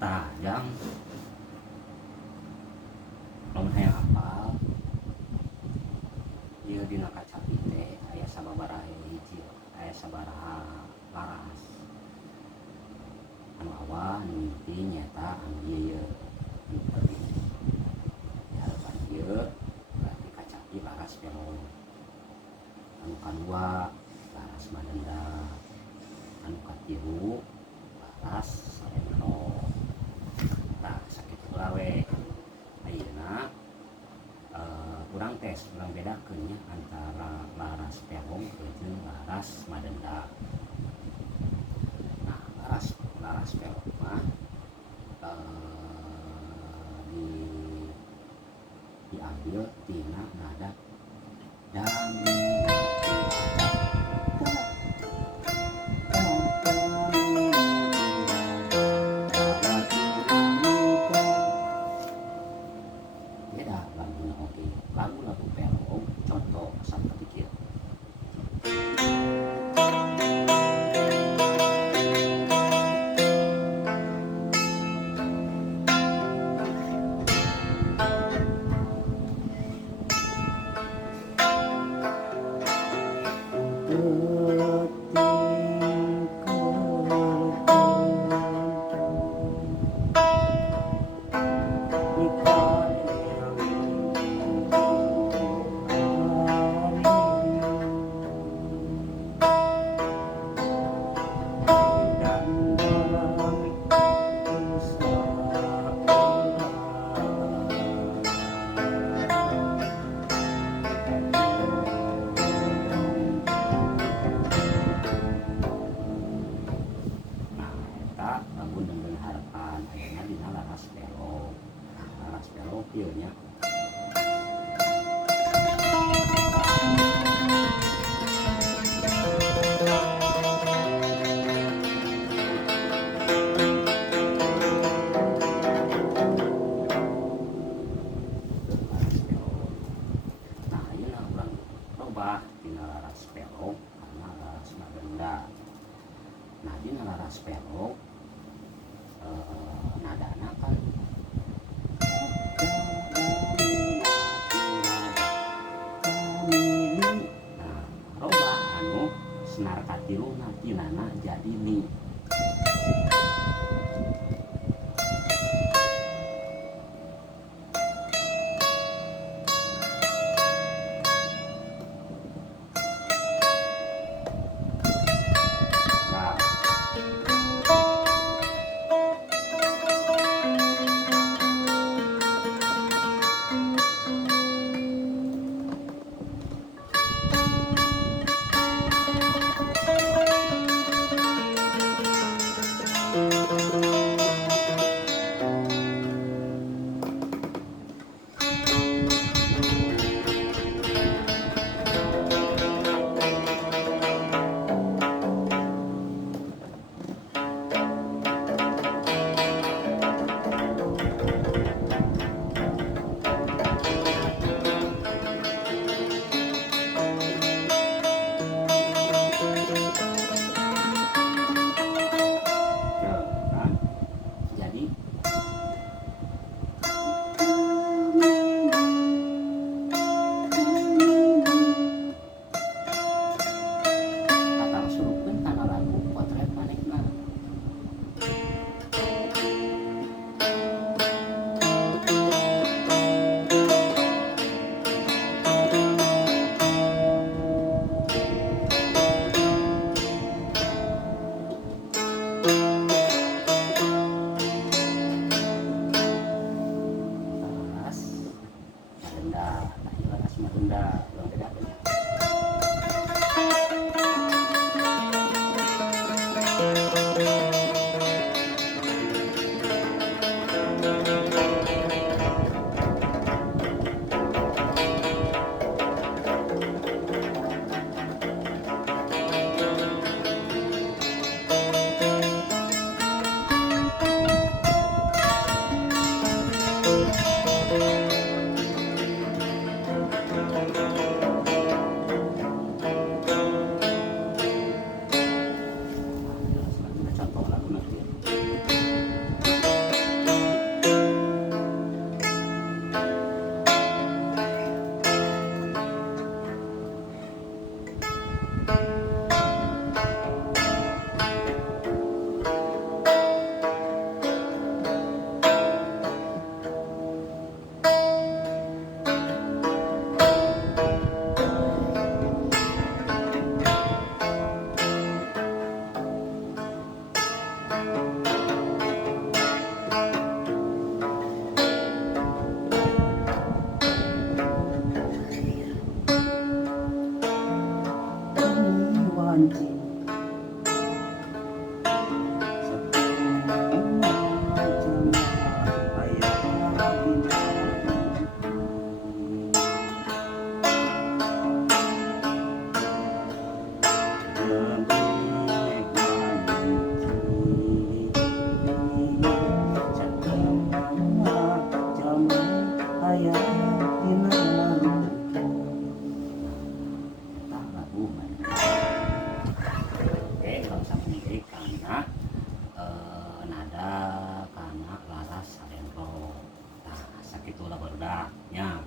Tadang lamun hayang apal ieu dina kacapi teh aya sababaraha hiji, aya sabaraha laras. Anu awal nu mimpi nyata anu ieu nu teuing. Harapan ieu berarti kacapi laras pelong. Anu kadua laras madenda. Anu katilu laras saremeno. Tah sakitu heula we. Ayeuna urang tes urang bedakeun nya antara laras pelong jeung laras madenda. Nah, laras pelong mah diambil tina nada dami. Beda laguna oge. Lagu-lagu pelong contoh asal kepikir. Lagu dengan harapan ayeuna dina laras pelong. Laras pelong ieu nya laras pelong. Nah, ayeuna urang robah dina laras pelong kana laras madenda. Nah, dina laras pelong nadana kan nah robah anu senar katiluna tinana jadi mi. wanci karena nada karena laras salendro nah sakitu lah barudak nya